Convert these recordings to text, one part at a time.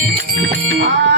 Ah!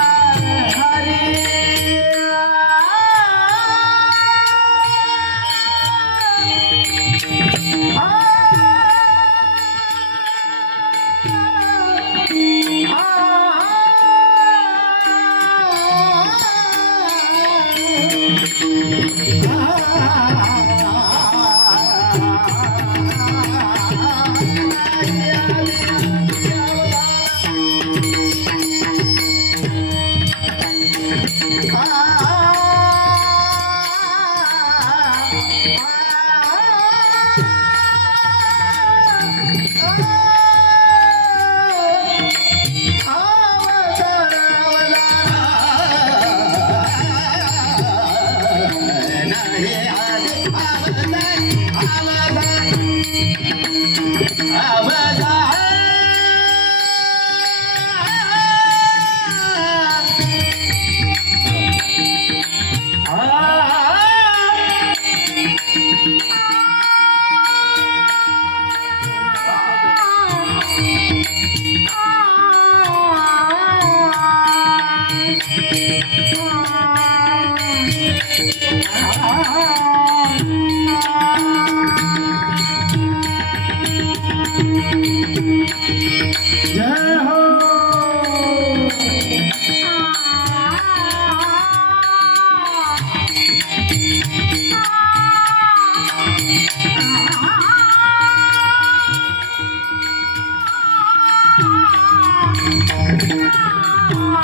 आवा